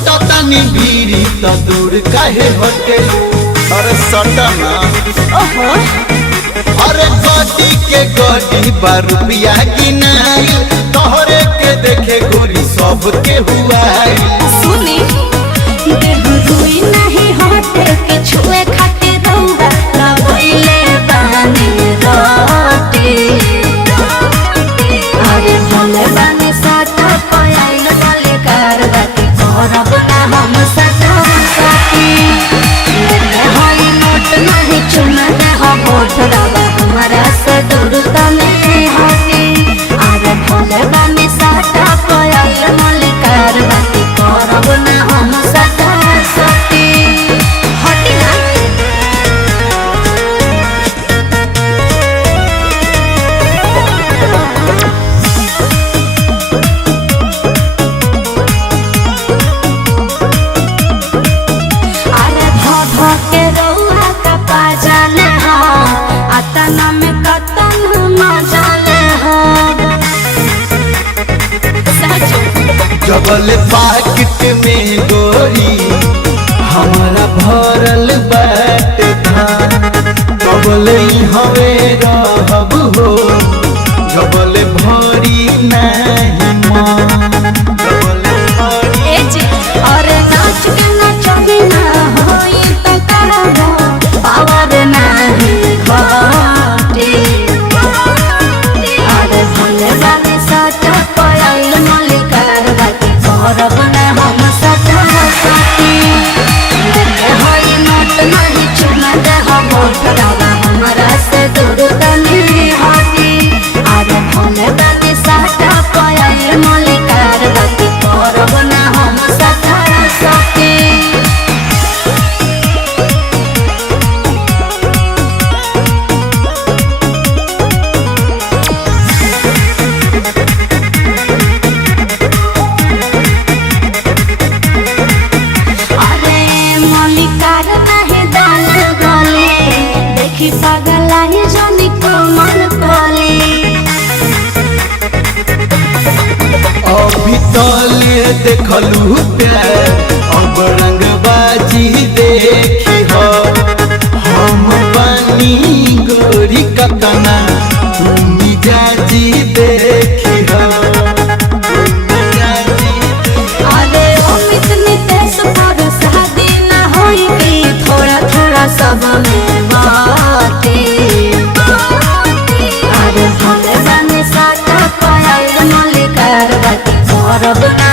सटतानी बीरी त दूर काहे हटे। अरे सटना अरे गड्डी के गड्डी 12 रुपया गिनाई तोहरे के देखे गोरी सब के हुआ सुनी देह रुई नहीं हटे के छुए खाते रौरा लगइले बानी रोटी। अरे भले बानी साटा पयाइल भले कारवाती करब ना हम साटा साथी। लेके हई नोट नहीं चुना दे हो वोट रवा हमारा से दूर तने हटी। अरे भले बानी साटा पयाइल भले कारवाती करब ना हम साटा साथी। हटी ना अरे ध के रउआ का पाजाने हो अतना में कतन मजाले हो। जबल पाकिट में गोरी हमारा भरल बाट धान जबल हवे रहब हो जबल भरी नहीं मन जबल भरी। अरे नाच के नचनी ना होई तो करबो पावर नहीं घटी। अरे भले बानी साटा पयाइल मलिकार बाकी करब ना हम साटा साथी। देखे हई नोट नहीं चुना दे हम वोट रवा हमारा से दूर तनी हटी। अरे भले बानी साटा पयाइल मलिकार बाकी करब ना हम साटा साथी। अरे मलिकार नाही दान गले देखी पगला ही जनी को मन कोले। अभी तले देखलू प्यार अब रंगबाजी देखी हो हम बानी गोरी कतना तुम जाजी देखी हो अरे अमित नितेश पर शादी ना होई की थोड़ा थोड़ा सब में बाती। अरे भले बानी साटा पयाइल मलिकार बाती करब ना